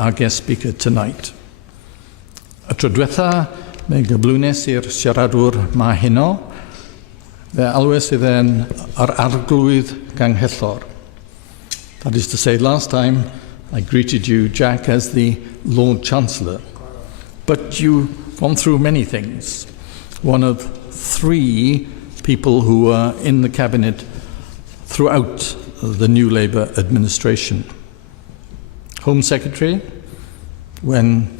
our guest speaker tonight. Y tro diwetha, mae gyflwynes i'r siaradwr ma heno, fe alwes idde'n yr arglwydd ganghellor. That is to say, last time I greeted you, Jack, as the Lord Chancellor, but you've gone through many things. One of three people who were in the cabinet throughout the new Labour administration. Home Secretary, when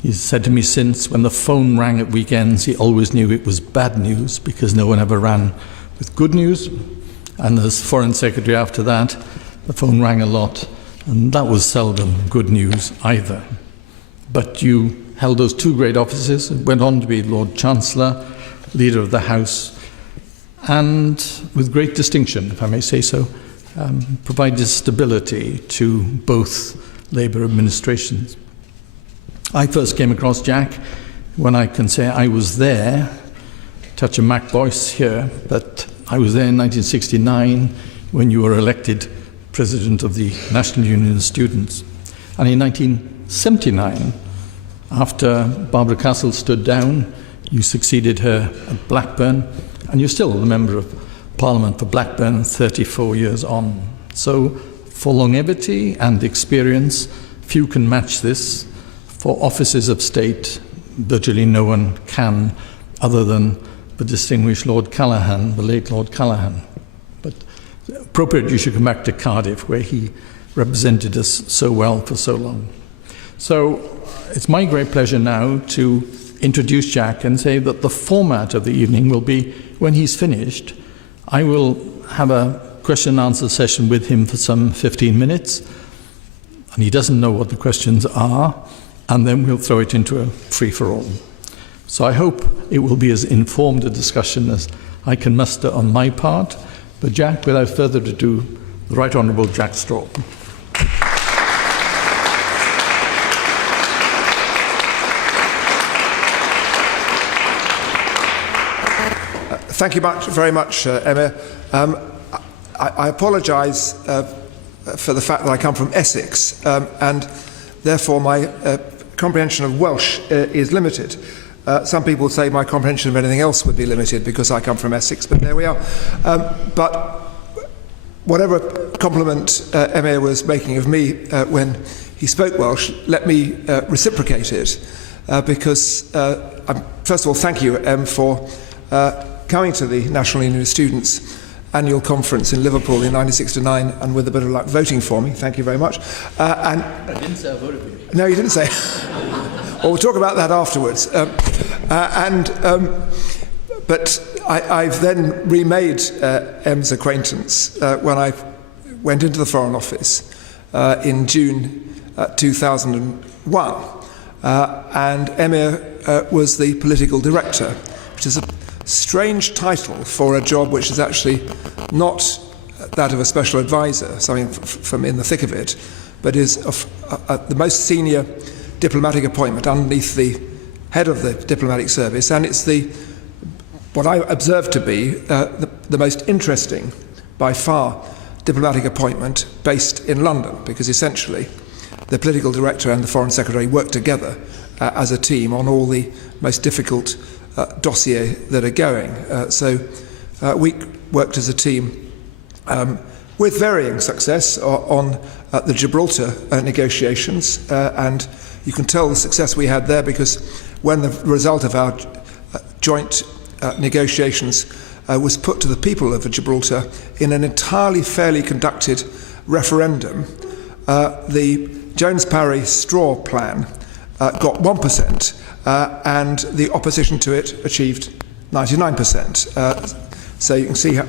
he's said to me since, when the phone rang at weekends, he always knew it was bad news because no one ever ran with good news. And as Foreign Secretary after that, the phone rang a lot, and that was seldom good news either. But you held those two great offices, went on to be Lord Chancellor, Leader of the House, and with great distinction, if I may say so, provided stability to both Labour administrations. I first came across Jack when I can say I was there, touch a Mac voice here, but I was there in 1969 when you were elected President of the National Union of Students. And in 1979, after Barbara Castle stood down, you succeeded her at Blackburn, and you're still the Member of Parliament for Blackburn 34 years on. So for longevity and experience, few can match this. For offices of state, virtually no one can, other than the distinguished Lord Callaghan, the late Lord Callaghan. But appropriate you should come back to Cardiff, where he represented us so well for so long. So it's my great pleasure now to introduce Jack and say that the format of the evening will be, when he's finished, I will have a question and answer session with him for some 15 minutes, and he doesn't know what the questions are, and then we'll throw it into a free-for-all. So I hope it will be as informed a discussion as I can muster on my part. But Jack, without further ado, the Right Honourable Jack Straw. Thank you very much, Emma. I apologise for the fact that I come from Essex, and therefore my comprehension of Welsh is limited. Some people say my comprehension of anything else would be limited because I come from Essex, but there we are. But whatever compliment Emma was making of me when he spoke Welsh, let me reciprocate it, because first of all, thank you, Em, for coming to the National Union of Students annual conference in Liverpool in 1969, and with a bit of luck voting for me. Thank you very much. And I didn't say I voted for you. No, you didn't say. Well, we'll talk about that afterwards. But I've then remade Em's acquaintance when I went into the Foreign Office in June 2001. And Emma was the political director, which is a strange title for a job which is actually not that of a special advisor, something from in the thick of it, but is the most senior diplomatic appointment underneath the head of the diplomatic service, and it's what I observe to be the most interesting, by far, diplomatic appointment based in London, because essentially the political director and the foreign secretary work together as a team on all the most difficult dossier that are going. So we worked as a team with varying success on the Gibraltar negotiations, and you can tell the success we had there because when the result of our joint negotiations was put to the people of Gibraltar in an entirely fairly conducted referendum, the Jones-Parry straw plan got 1%, and the opposition to it achieved 99%. So you can see how,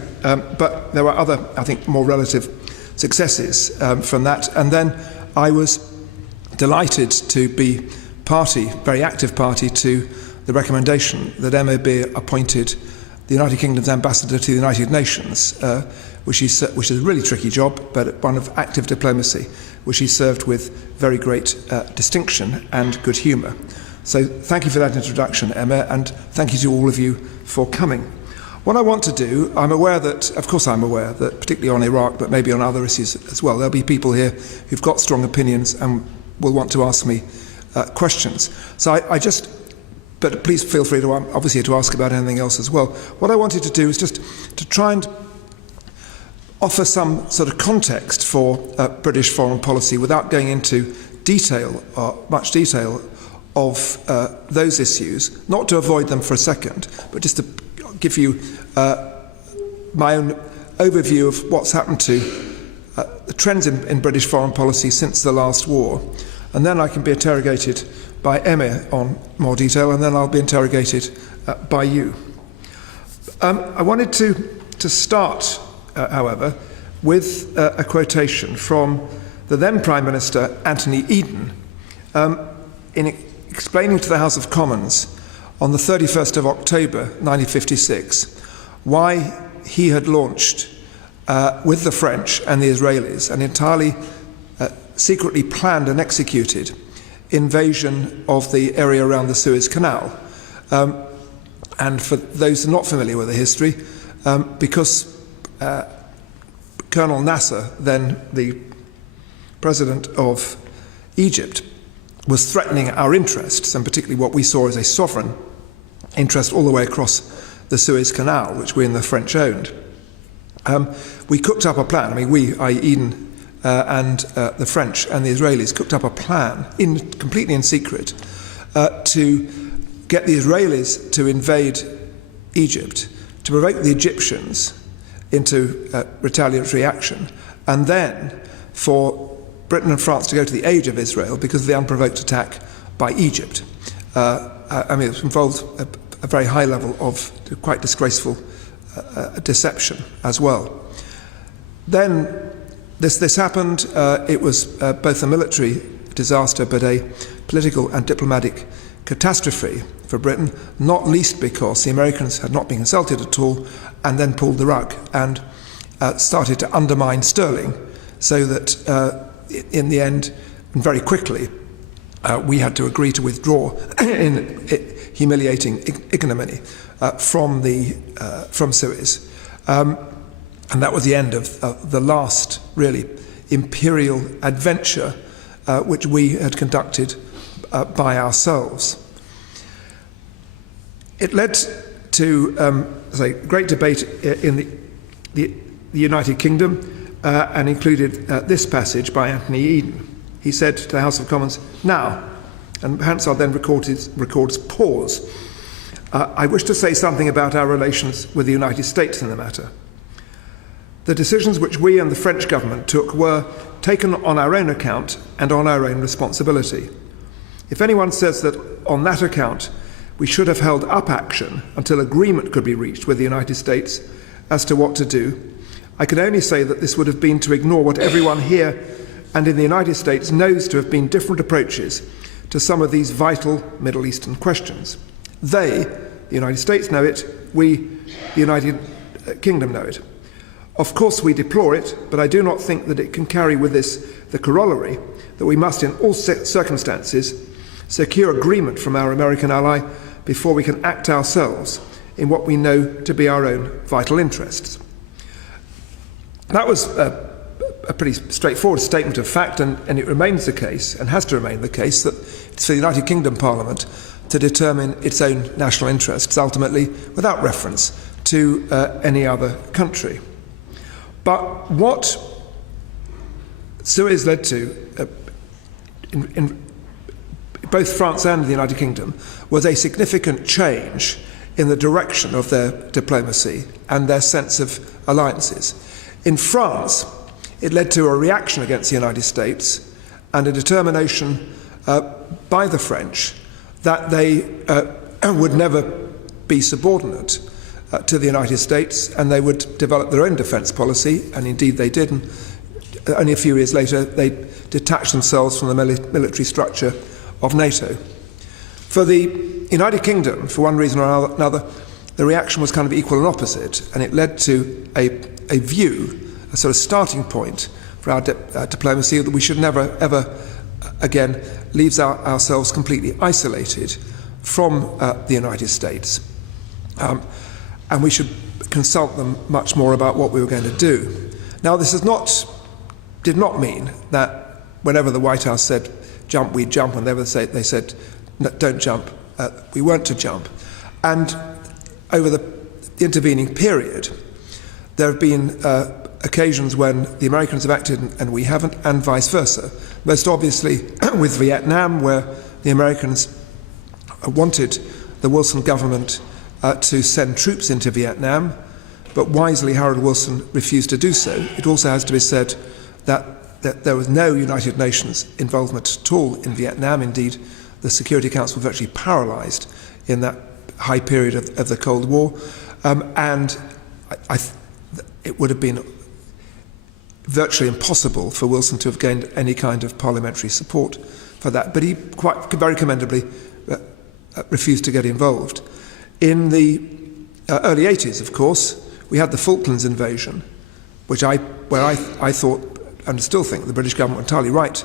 but there were other, I think, more relative successes from that. And then I was delighted to be very active party to the recommendation that Emma be appointed the United Kingdom's ambassador to the United Nations, which is a really tricky job, but one of active diplomacy, which he served with very great distinction and good humour. So thank you for that introduction, Emma, and thank you to all of you for coming. What I want to do, I'm aware that, particularly on Iraq, but maybe on other issues as well, there'll be people here who've got strong opinions and will want to ask me questions. So but please feel free to obviously to ask about anything else as well. What I wanted to do is just to try and offer some sort of context for British foreign policy without going into much detail of those issues, not to avoid them for a second, but just to give you my own overview of what's happened to the trends in British foreign policy since the last war. And then I can be interrogated by Emma on more detail, and then I'll be interrogated by you. I wanted to start, however, with a quotation from the then Prime Minister, Anthony Eden, in explaining to the House of Commons on the 31st of October 1956 why he had launched, with the French and the Israelis, an entirely secretly planned and executed invasion of the area around the Suez Canal. And for those not familiar with the history, because Colonel Nasser, then the president of Egypt, was threatening our interests, and particularly what we saw as a sovereign interest all the way across the Suez Canal, which we and the French owned. We cooked up a plan. I mean, we, i.e. Eden, and the French and the Israelis cooked up a plan, completely in secret, to get the Israelis to invade Egypt, to provoke the Egyptians into retaliatory action, and then for Britain and France to go to the aid of Israel because of the unprovoked attack by Egypt. I mean, it involved a very high level of quite disgraceful deception as well. Then this happened. It was both a military disaster but a political and diplomatic catastrophe for Britain, not least because the Americans had not been consulted at all and then pulled the rug and started to undermine sterling, so that in the end, and very quickly, we had to agree to withdraw in humiliating ignominy from Suez. And that was the end of the last, really, imperial adventure which we had conducted by ourselves. It led to great debate in the United Kingdom and included this passage by Anthony Eden. He said to the House of Commons, "Now," and Hansard then records pause, "I wish to say something about our relations with the United States in the matter. The decisions which we and the French government took were taken on our own account and on our own responsibility. If anyone says that on that account we should have held up action until agreement could be reached with the United States as to what to do, I can only say that this would have been to ignore what everyone here and in the United States knows to have been different approaches to some of these vital Middle Eastern questions. They, the United States, know it, we, the United Kingdom, know it. Of course we deplore it, but I do not think that it can carry with this the corollary that we must in all circumstances secure agreement from our American ally before we can act ourselves in what we know to be our own vital interests." That was a pretty straightforward statement of fact, and it remains the case, and has to remain the case, that it's for the United Kingdom Parliament to determine its own national interests, ultimately, without reference to any other country. But what Suez led to in both France and the United Kingdom was a significant change in the direction of their diplomacy and their sense of alliances. In France, it led to a reaction against the United States and a determination by the French that they would never be subordinate to the United States, and they would develop their own defence policy, and indeed they did. And only a few years later, they detached themselves from the military structure of NATO. For the United Kingdom, for one reason or another, the reaction was kind of equal and opposite, and it led to a view, a sort of starting point for our diplomacy, that we should never, ever again leave ourselves completely isolated from the United States. And we should consult them much more about what we were going to do. Now, this did not mean that whenever the White House said jump, we'd jump, and they said, no, don't jump. We weren't to jump. And over the intervening period, there have been occasions when the Americans have acted and we haven't, and vice versa. Most obviously with Vietnam, where the Americans wanted the Wilson government to send troops into Vietnam, but wisely Harold Wilson refused to do so. It also has to be said that there was no United Nations involvement at all in Vietnam. Indeed, the Security Council was virtually paralysed in that high period of the Cold War, and it would have been virtually impossible for Wilson to have gained any kind of parliamentary support for that. But he very commendably refused to get involved. In the early 80s, of course, we had the Falklands invasion, where I thought, and still think, the British government were entirely right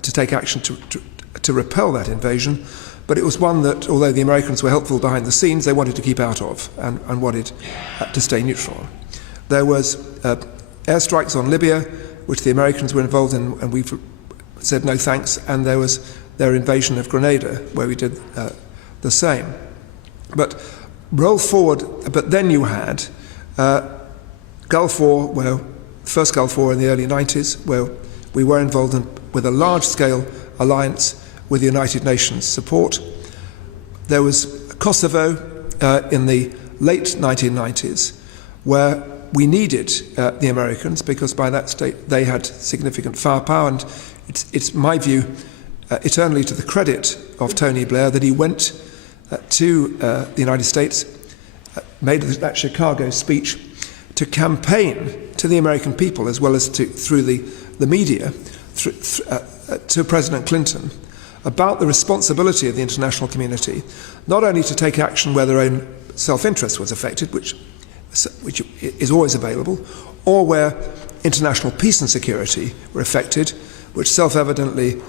to take action to repel that invasion. But it was one that, although the Americans were helpful behind the scenes, they wanted to keep out of and wanted to stay neutral. There was airstrikes on Libya, which the Americans were involved in, and we said no thanks, and there was their invasion of Grenada, where we did the same. But roll forward, but then you had Gulf War, first Gulf War in the early 90s, where we were involved with a large-scale alliance with the United Nations support. There was Kosovo in the late 1990s, where we needed the Americans, because by that state they had significant firepower, and it's my view, eternally to the credit of Tony Blair, that he went to the United States, made that Chicago speech to campaign to the American people, as well as through the media, to President Clinton, about the responsibility of the international community, not only to take action where their own self-interest was affected, which is always available, or where international peace and security were affected, which self-evidently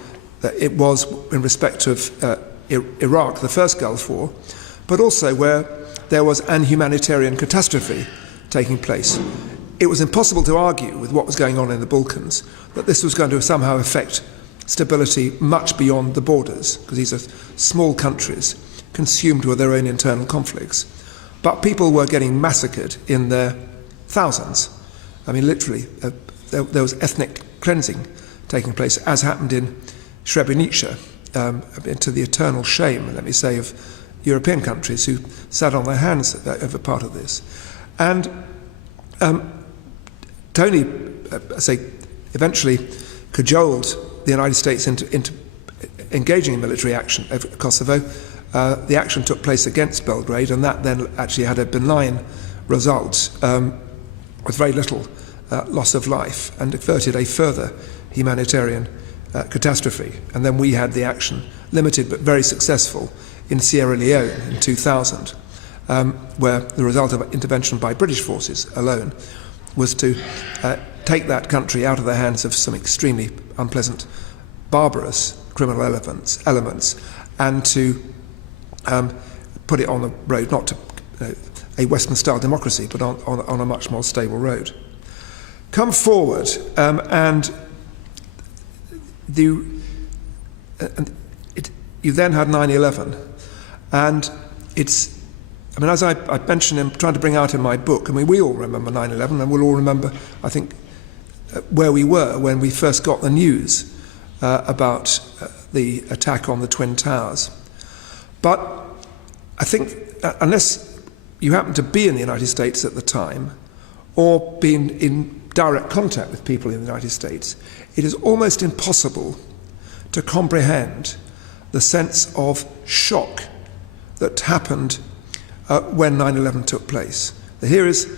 it was in respect of Iraq, the first Gulf War, but also where there was an humanitarian catastrophe taking place. It was impossible to argue with what was going on in the Balkans that this was going to somehow affect stability much beyond the borders, because these are small countries consumed with their own internal conflicts. But people were getting massacred in their thousands. I mean, literally, there was ethnic cleansing taking place, as happened in Srebrenica, to the eternal shame, let me say, of European countries who sat on their hands over part of this. And Tony, eventually cajoled the United States into engaging in military action over Kosovo. The action took place against Belgrade, and that then actually had a benign result with very little loss of life, and averted a further humanitarian catastrophe. And then we had the action, limited but very successful, in Sierra Leone in 2000, where the result of intervention by British forces alone was to take that country out of the hands of some extremely unpleasant, barbarous criminal elements, and to put it on the road, not to a Western-style democracy, but on a much more stable road. Come forward, and you then had 9/11, and it's, I mean, as I mentioned in trying to bring out in my book, I mean, we all remember 9/11, and we'll all remember, I think, where we were when we first got the news about the attack on the Twin Towers. But I think, unless you happen to be in the United States at the time, or been in direct contact with people in the United States, it is almost impossible to comprehend the sense of shock that happened when 9/11 took place. Here is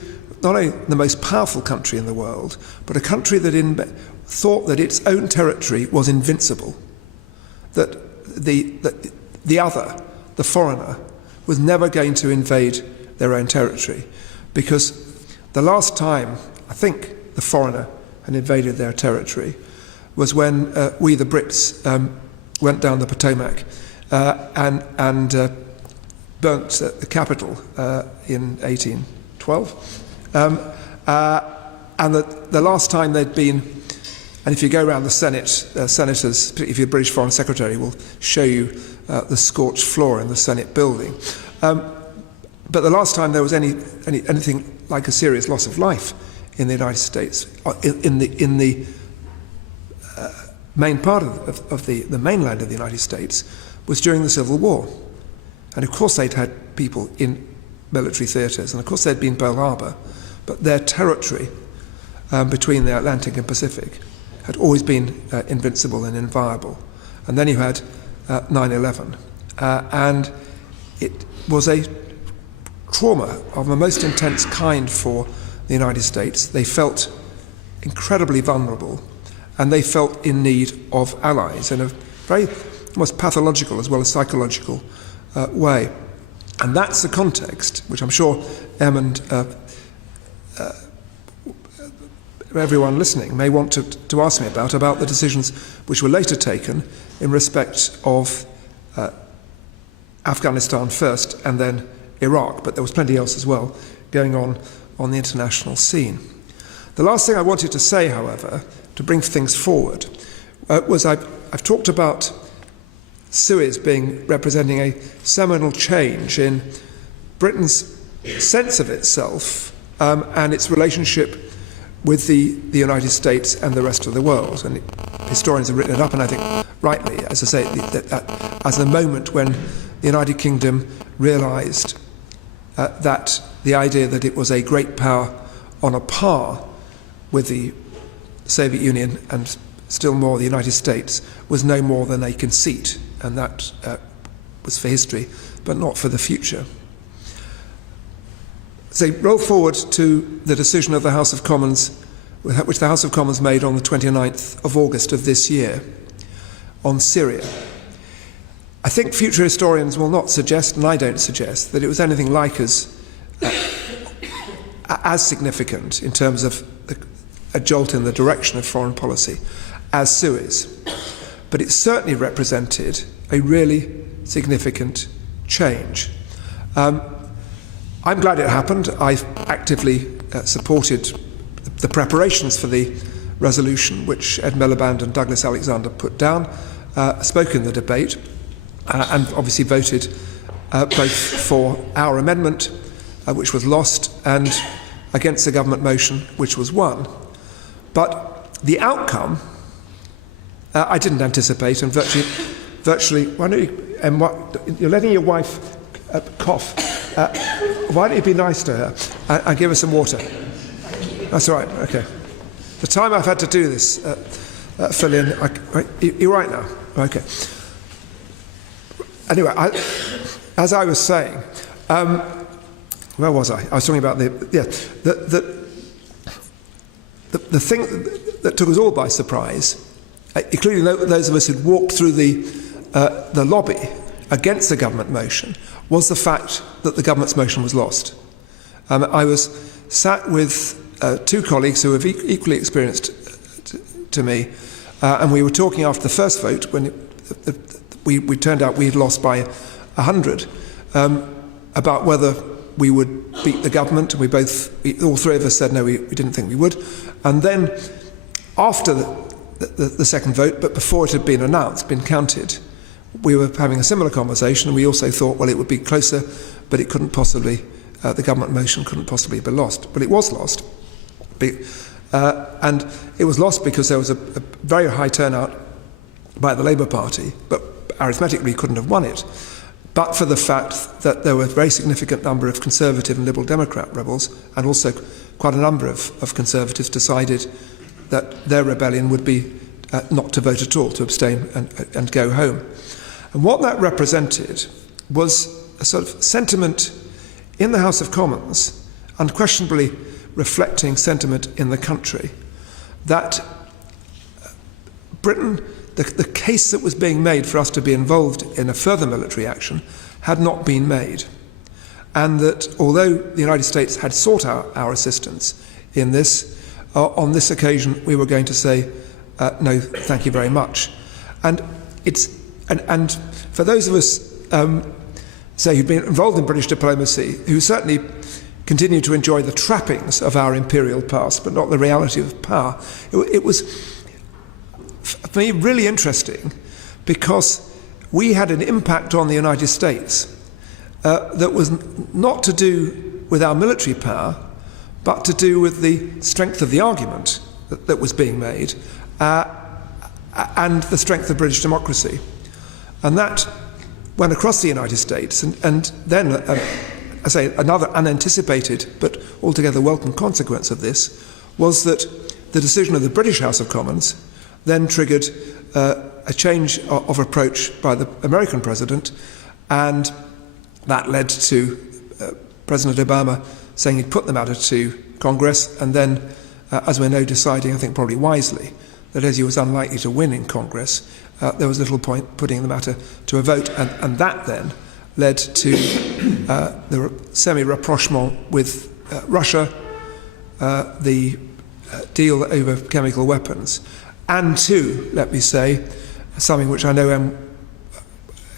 not only the most powerful country in the world, but a country that thought that its own territory was invincible, that the other, the foreigner, was never going to invade their own territory, because the last time I think the foreigner had invaded their territory was when we, the Brits, went down the Potomac and burnt the Capitol in 1812. And the last time there'd been And if you go around the Senate, senators, particularly if you're a British Foreign Secretary, will show you the scorched floor in the Senate building. But the last time there was anything like a serious loss of life in the United States, in the main part of the mainland of the United States, was during the Civil War. And of course they'd had people in military theatres, and of course there'd been Pearl Harbor, but their territory between the Atlantic and Pacific had always been invincible and inviolable. And then you had 9/11, and it was a trauma of the most intense kind for the United States. They felt incredibly vulnerable, and they felt in need of allies in a very almost pathological as well as psychological way. And that's the context, which I'm sure Em and everyone listening may want to ask me about the decisions which were later taken in respect of Afghanistan first and then Iraq, but there was plenty else as well going on the international scene. The last thing I wanted to say, however, to bring things forward, was I've talked about Suez representing a seminal change in Britain's sense of itself and its relationship with the United States and the rest of the world. And historians have written it up, and I think rightly, as I say, that as the moment when the United Kingdom realised that the idea that it was a great power on a par with the Soviet Union and still more the United States was no more than a conceit, and that was for history, but not for the future. So roll forward to the decision of the House of Commons, which the House of Commons made on the 29th of August of this year on Syria. I think future historians will not suggest, and I don't suggest, that it was anything like as significant in terms of a jolt in the direction of foreign policy as Suez. But it certainly represented a really significant change. I'm glad it happened. I've actively supported the preparations for the resolution which Ed Miliband and Douglas Alexander put down, spoke in the debate, and obviously voted both for our amendment, which was lost, and against the government motion, which was won. But the outcome, I didn't anticipate, and virtually, why don't you, you're letting your wife cough. Why don't you be nice to her and give her some water? That's all right, okay. The time I've had to do this, fill in, you're right now? Okay. Anyway, as I was saying, where was I? I was talking about the thing that took us all by surprise, including those of us who'd walked through the lobby against the government motion, was the fact that the government's motion was lost. I was sat with two colleagues who were equally experienced to me, and we were talking after the first vote when we turned out we had lost by 100 about whether we would beat the government. And all three of us said no, we didn't think we would. And then after the second vote, but before it had been announced, been counted, we were having a similar conversation, and we also thought, well, it would be closer, but it couldn't possibly, the government motion couldn't possibly be lost. But it was lost. And it was lost because there was a very high turnout by the Labour Party, but arithmetically couldn't have won it, but for the fact that there were a very significant number of Conservative and Liberal Democrat rebels, and also quite a number of Conservatives decided that their rebellion would be not to vote at all, to abstain and go home. And what that represented was a sort of sentiment in the House of Commons, unquestionably reflecting sentiment in the country, that Britain, the case that was being made for us to be involved in a further military action had not been made. And that although the United States had sought our assistance in this, on this occasion we were going to say, no, thank you very much. And for those of us, say, who've been involved in British diplomacy, who certainly continue to enjoy the trappings of our imperial past, but not the reality of power, it was for me, really interesting, because we had an impact on the United States that was not to do with our military power, but to do with the strength of the argument that was being made and the strength of British democracy. And that went across the United States, and then, I say, another unanticipated but altogether welcome consequence of this was that the decision of the British House of Commons then triggered a change of approach by the American president, and that led to President Obama saying he'd put the matter to Congress, and then, as we know, deciding, I think probably wisely, that as he was unlikely to win in Congress, there was little point putting the matter to a vote, and that then led to the semi-rapprochement with Russia, the deal over chemical weapons, and to, let me say, something which I know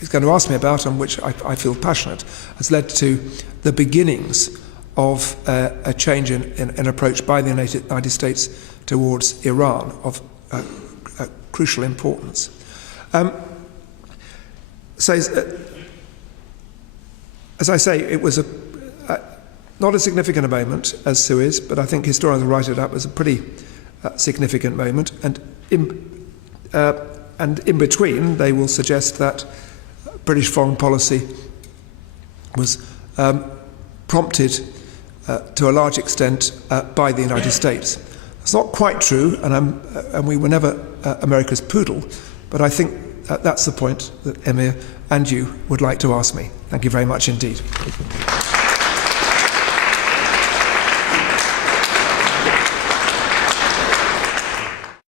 is going to ask me about and which I feel passionate, has led to the beginnings of a change in approach by the United States towards Iran of crucial importance. So, as I say, it was not a significant moment as Suez, but I think historians will write it up as a pretty significant moment, and in between they will suggest that British foreign policy was prompted to a large extent by the United States. It's not quite true, and we were never America's poodle, but I think that's the point that Emir and you would like to ask me. Thank you very much indeed.